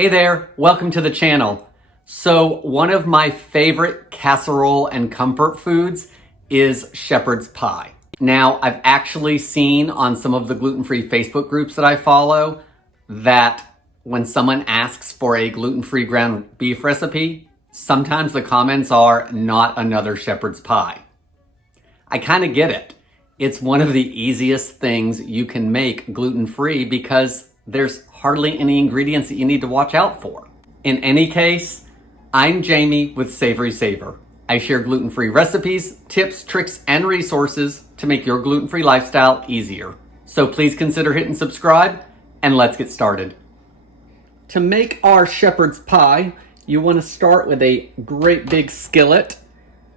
Hey there, welcome to the channel. So one of my favorite casserole and comfort foods is shepherd's pie. Now, I've actually seen on some of the gluten-free Facebook groups that I follow that when someone asks for a gluten-free ground beef recipe, sometimes the comments are not another shepherd's pie. I kind of get it. It's one of the easiest things you can make gluten-free because there's hardly any ingredients that you need to watch out for. In any case, I'm Jamie with Savorysaver. I share gluten-free recipes, tips, tricks, and resources to make your gluten-free lifestyle easier. So please consider hitting subscribe, and let's get started. To make our shepherd's pie, you want to start with a great big skillet,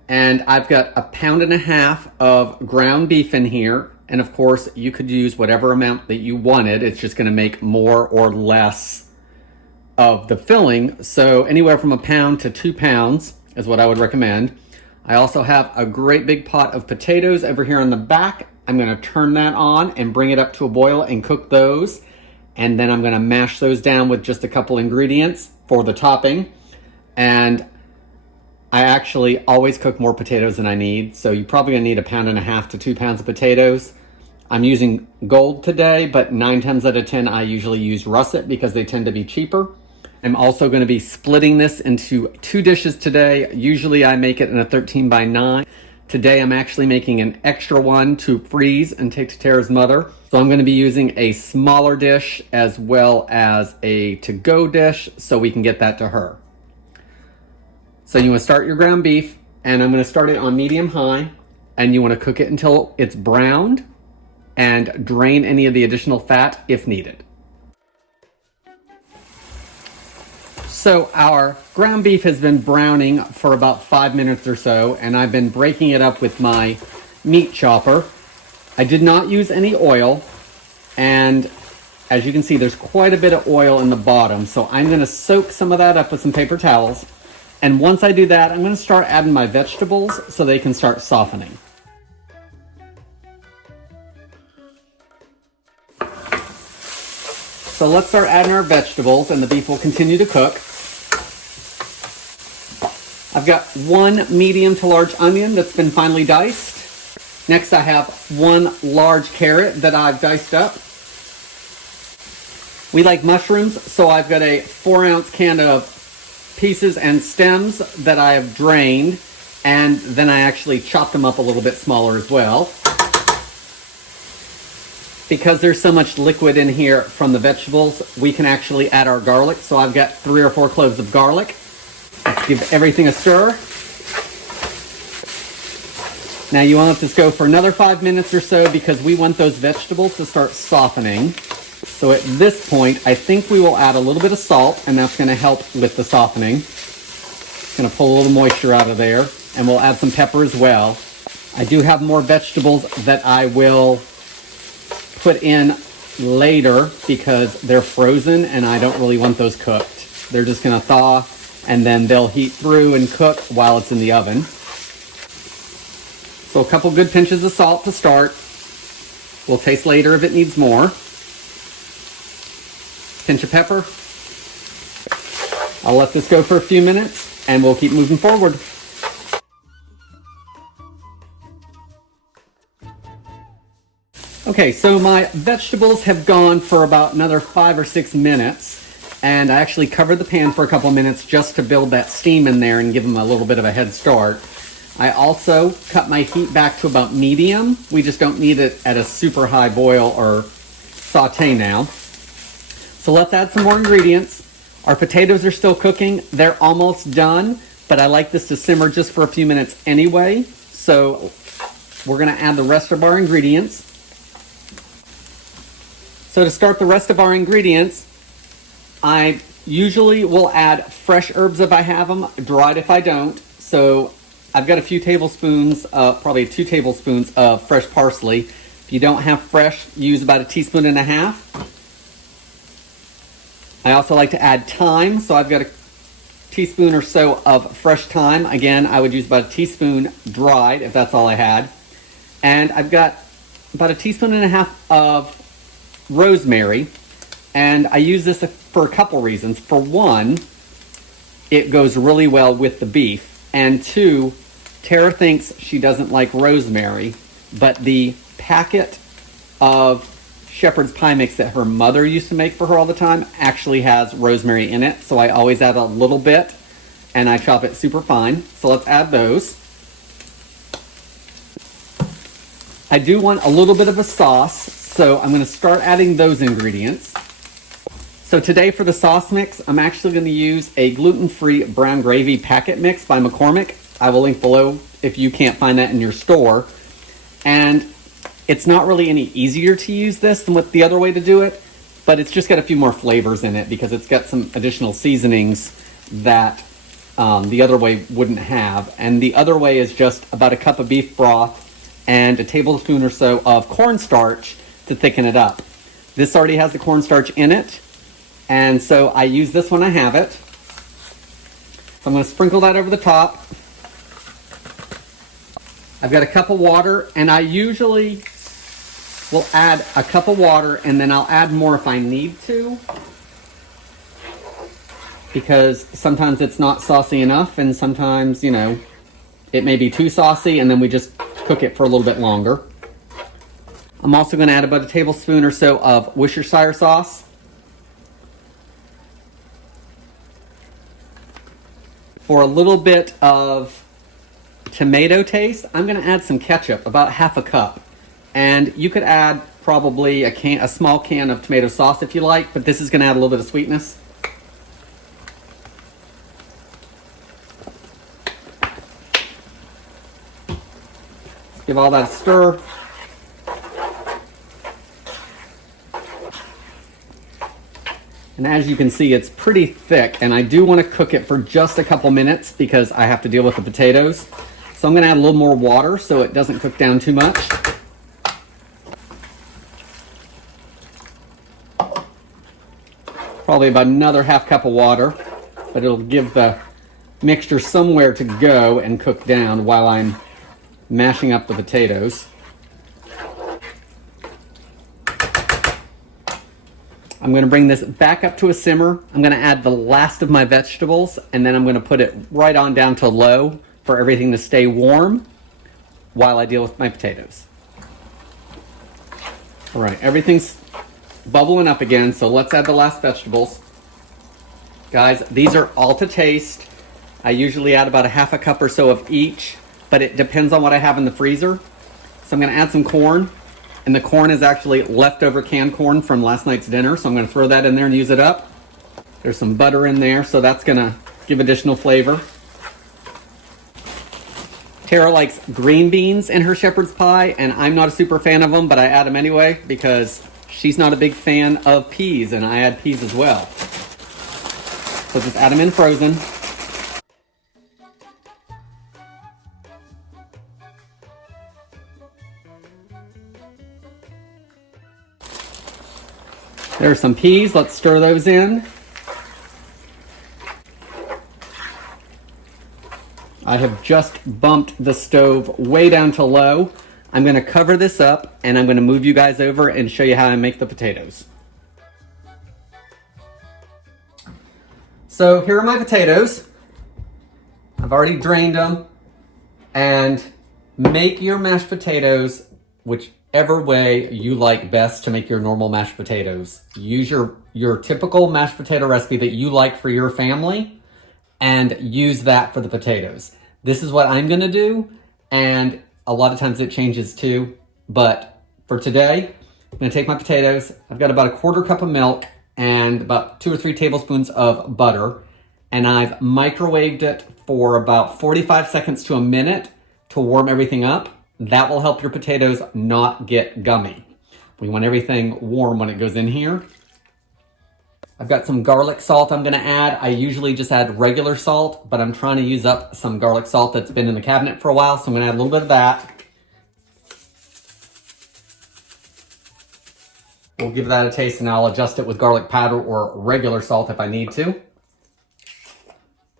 and I've got 1.5 pounds of ground beef in here. And of course, you could use whatever amount that you wanted. It's just gonna make more or less of the filling. So anywhere from 1 pound to 2 pounds is what I would recommend. I also have a great big pot of potatoes over here on the back. I'm gonna turn that on and bring it up to a boil and cook those. And then I'm gonna mash those down with just a couple ingredients for the topping. And I actually always cook more potatoes than I need. So you're probably gonna need 1.5 pounds to 2 pounds of potatoes. I'm using gold today, but 9 times out of 10, I usually use russet because they tend to be cheaper. I'm also gonna be splitting this into 2 dishes today. Usually I make it in a 13 by 9. Today I'm actually making an extra one to freeze and take to Tara's mother. So I'm gonna be using a smaller dish as well as a to-go dish so we can get that to her. So you wanna start your ground beef, and I'm gonna start it on medium-high, and you wanna cook it until it's browned and drain any of the additional fat if needed. So our ground beef has been browning for about 5 minutes or so, and I've been breaking it up with my meat chopper. I did not use any oil, and as you can see, there's quite a bit of oil in the bottom, so I'm gonna soak some of that up with some paper towels. And once I do that, I'm gonna start adding my vegetables so they can start softening. So let's start adding our vegetables and the beef will continue to cook. I've got 1 medium to large onion that's been finely diced. Next I have 1 large carrot that I've diced up. We like mushrooms, so I've got a 4-ounce can of pieces and stems that I have drained, and then I actually chopped them up a little bit smaller as well. Because there's so much liquid in here from the vegetables, we can actually add our garlic. So I've got 3 or 4 cloves of garlic. Let's give everything a stir. Now you want to let this go for another 5 minutes or so because we want those vegetables to start softening. So at this point, I think we will add a little bit of salt, and that's going to help with the softening. It's going to pull a little moisture out of there, and we'll add some pepper as well. I do have more vegetables that I will put in later because they're frozen and I don't really want those cooked. They're just going to thaw, and then they'll heat through and cook while it's in the oven. So a couple good pinches of salt to start. We'll taste later if it needs more. Pinch of pepper. I'll let this go for a few minutes and we'll keep moving forward. Okay, so my vegetables have gone for about another 5 or 6 minutes, and I actually covered the pan for a couple minutes just to build that steam in there and give them a little bit of a head start. I also cut my heat back to about medium. We just don't need it at a super high boil or saute now. So let's add some more ingredients. Our potatoes are still cooking. They're almost done, but I like this to simmer just for a few minutes anyway. So we're gonna add the rest of our ingredients. So to start the rest of our ingredients, I usually will add fresh herbs if I have them, dried if I don't. So I've got a few tablespoons, probably 2 tablespoons of fresh parsley. If you don't have fresh, use about 1.5 teaspoons. I also like to add thyme, so I've got a teaspoon or so of fresh thyme. Again, I would use about 1 teaspoon dried if that's all I had. And I've got about 1.5 teaspoons of rosemary. And I use this for a couple reasons. For one, it goes really well with the beef. And two, Tara thinks she doesn't like rosemary, but the packet of shepherd's pie mix that her mother used to make for her all the time actually has rosemary in it. So I always add a little bit and I chop it super fine. So let's add those. I do want a little bit of a sauce, so I'm going to start adding those ingredients. So today for the sauce mix, I'm actually going to use a gluten-free brown gravy packet mix by McCormick. I will link below if you can't find that in your store. And it's not really any easier to use this than what the other way to do it, but it's just got a few more flavors in it because it's got some additional seasonings that the other way wouldn't have. And the other way is just about a cup of beef broth and a tablespoon or so of cornstarch to thicken it up. This already has the cornstarch in it, and so I use this when I have it. So I'm going to sprinkle that over the top. I've got a cup of water, and I usually will add a cup of water, and then I'll add more if I need to, because sometimes it's not saucy enough, and sometimes, you know, it may be too saucy, and then we just cook it for a little bit longer. I'm also going to add about a tablespoon or so of Worcestershire sauce. For a little bit of tomato taste, I'm going to add some ketchup, about half a cup. And you could add probably a small can of tomato sauce if you like, but this is going to add a little bit of sweetness. Give all that a stir. And as you can see, it's pretty thick, and I do want to cook it for just a couple minutes because I have to deal with the potatoes. So I'm going to add a little more water so it doesn't cook down too much. Probably about another half cup of water, but it'll give the mixture somewhere to go and cook down while I'm mashing up the potatoes. I'm going to bring this back up to a simmer. I'm going to add the last of my vegetables, and then I'm going to put it right on down to low for everything to stay warm while I deal with my potatoes. All right, everything's bubbling up again, so let's add the last vegetables. Guys, these are all to taste. I usually add about a half a cup or so of each, but it depends on what I have in the freezer. So I'm going to add some corn, and the corn is actually leftover canned corn from last night's dinner, so I'm going to throw that in there and use it up. There's some butter in there, so that's going to give additional flavor. Tara likes green beans in her shepherd's pie, and I'm not a super fan of them, but I add them anyway because she's not a big fan of peas, and I add peas as well. So just add them in frozen. There are some peas. Let's stir those in. I have just bumped the stove way down to low. I'm going to cover this up, and I'm going to move you guys over and show you how I make the potatoes. So here are my potatoes. I've already drained them. And make your mashed potatoes whichever way you like best to make your normal mashed potatoes. Use your typical mashed potato recipe that you like for your family and use that for the potatoes. This is what I'm gonna do, and a lot of times it changes too, but for today, I'm gonna take my potatoes. I've got about a quarter cup of milk and about 2 or 3 tablespoons of butter, and I've microwaved it for about 45 seconds to a minute to warm everything up. That will help your potatoes not get gummy. We want everything warm when it goes in here. I've got some garlic salt I'm gonna add. I usually just add regular salt, but I'm trying to use up some garlic salt that's been in the cabinet for a while, so I'm gonna add a little bit of that. We'll give that a taste, and I'll adjust it with garlic powder or regular salt if I need to.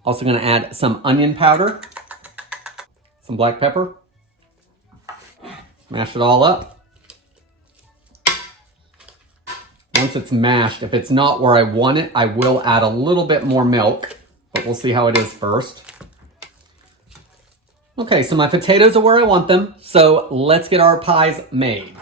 Also gonna add some onion powder, some black pepper. Mash it all up. once it's mashed, if it's not where I want it, I will add a little bit more milk, but we'll see how it is first. Okay, so my potatoes are where I want them, so let's get our pies made.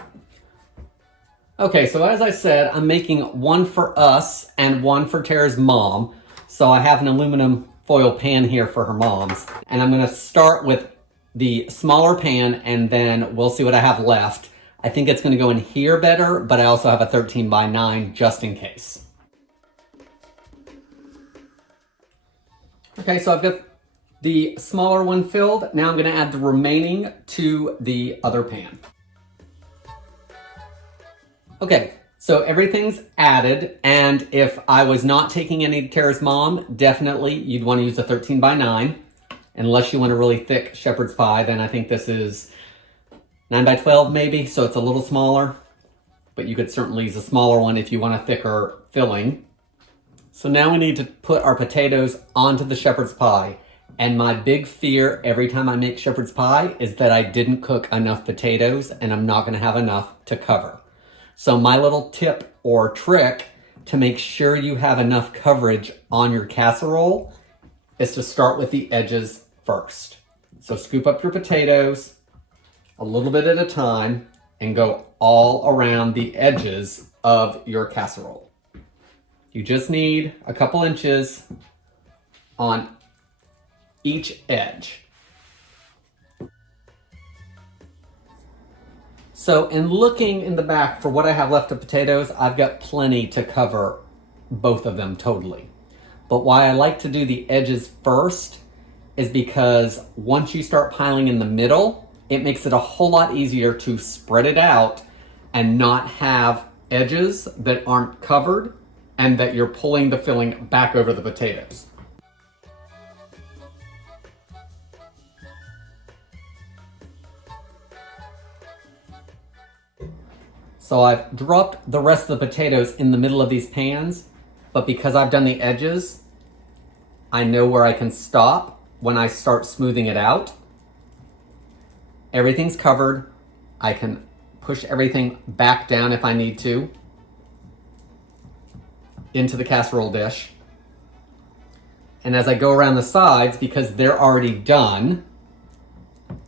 Okay, so as I said, I'm making one for us and one for Tara's mom. So I have an aluminum foil pan here for her mom's. And I'm gonna start with the smaller pan and then we'll see what I have left. I think it's gonna go in here better, but I also have a 13x9 just in case. Okay, so I've got the smaller one filled. Now I'm gonna add the remaining to the other pan. Okay, so everything's added, and if I was not taking any to Tara's mom, definitely you'd want to use a 13x9. Unless you want a really thick shepherd's pie, then I think this is 9x12 maybe, so it's a little smaller. But you could certainly use a smaller one if you want a thicker filling. So now we need to put our potatoes onto the shepherd's pie. And my big fear every time I make shepherd's pie is that I didn't cook enough potatoes and I'm not going to have enough to cover. So my little tip or trick to make sure you have enough coverage on your casserole is to start with the edges first. So scoop up your potatoes a little bit at a time and go all around the edges of your casserole. You just need a couple inches on each edge. So in looking in the back for what I have left of potatoes, I've got plenty to cover both of them totally. But why I like to do the edges first is because once you start piling in the middle, it makes it a whole lot easier to spread it out and not have edges that aren't covered and that you're pulling the filling back over the potatoes. So I've dropped the rest of the potatoes in the middle of these pans, but because I've done the edges, I know where I can stop when I start smoothing it out. Everything's covered. I can push everything back down if I need to into the casserole dish. And as I go around the sides, because they're already done,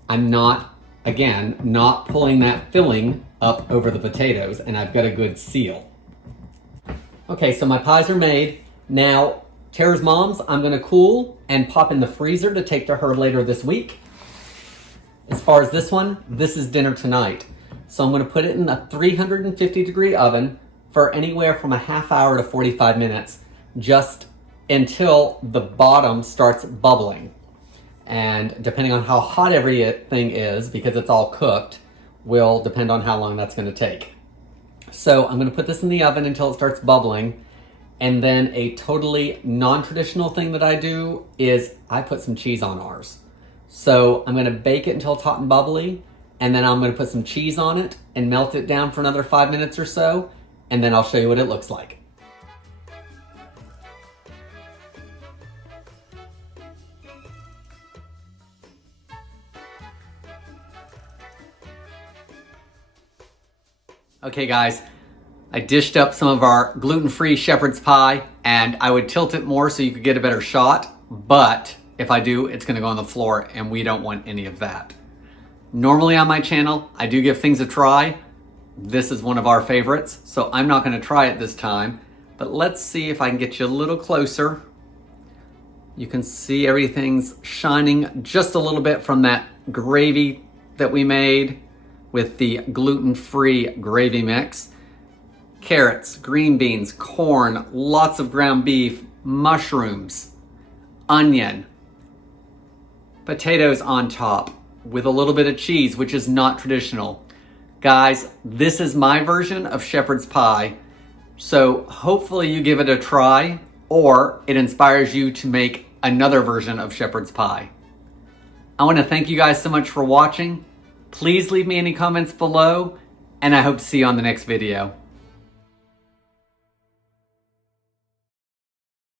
I'm not pulling that filling up over the potatoes, and I've got a good seal. Okay, so my pies are made. Now, Tara's mom's, I'm gonna cool and pop in the freezer to take to her later this week. As far as this one, this is dinner tonight. So I'm gonna put it in a 350-degree oven for anywhere from a half hour to 45 minutes, just until the bottom starts bubbling. And depending on how hot everything is, because it's all cooked, will depend on how long that's going to take. So I'm going to put this in the oven until it starts bubbling. And then a totally non-traditional thing that I do is I put some cheese on ours. So I'm going to bake it until it's hot and bubbly. And then I'm going to put some cheese on it and melt it down for another 5 minutes or so. And then I'll show you what it looks like. Okay guys, I dished up some of our gluten-free shepherd's pie and I would tilt it more so you could get a better shot, but if I do, it's gonna go on the floor and we don't want any of that. Normally on my channel, I do give things a try. This is one of our favorites, so I'm not gonna try it this time, but let's see if I can get you a little closer. You can see everything's shining just a little bit from that gravy that we made with the gluten-free gravy mix. Carrots, green beans, corn, lots of ground beef, mushrooms, onion, potatoes on top with a little bit of cheese, which is not traditional. Guys, this is my version of shepherd's pie, so hopefully you give it a try or it inspires you to make another version of shepherd's pie. I want to thank you guys so much for watching. Please leave me any comments below, and I hope to see you on the next video.